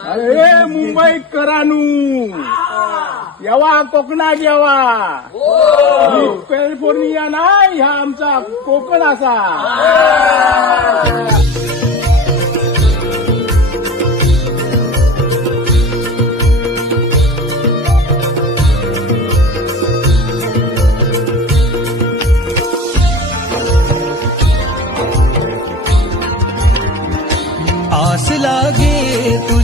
अरे मुंबई करानू. येवा कोकणात येवा. कॅलिफोर्निया नाही हा आमचा कोकण असा. आस लागे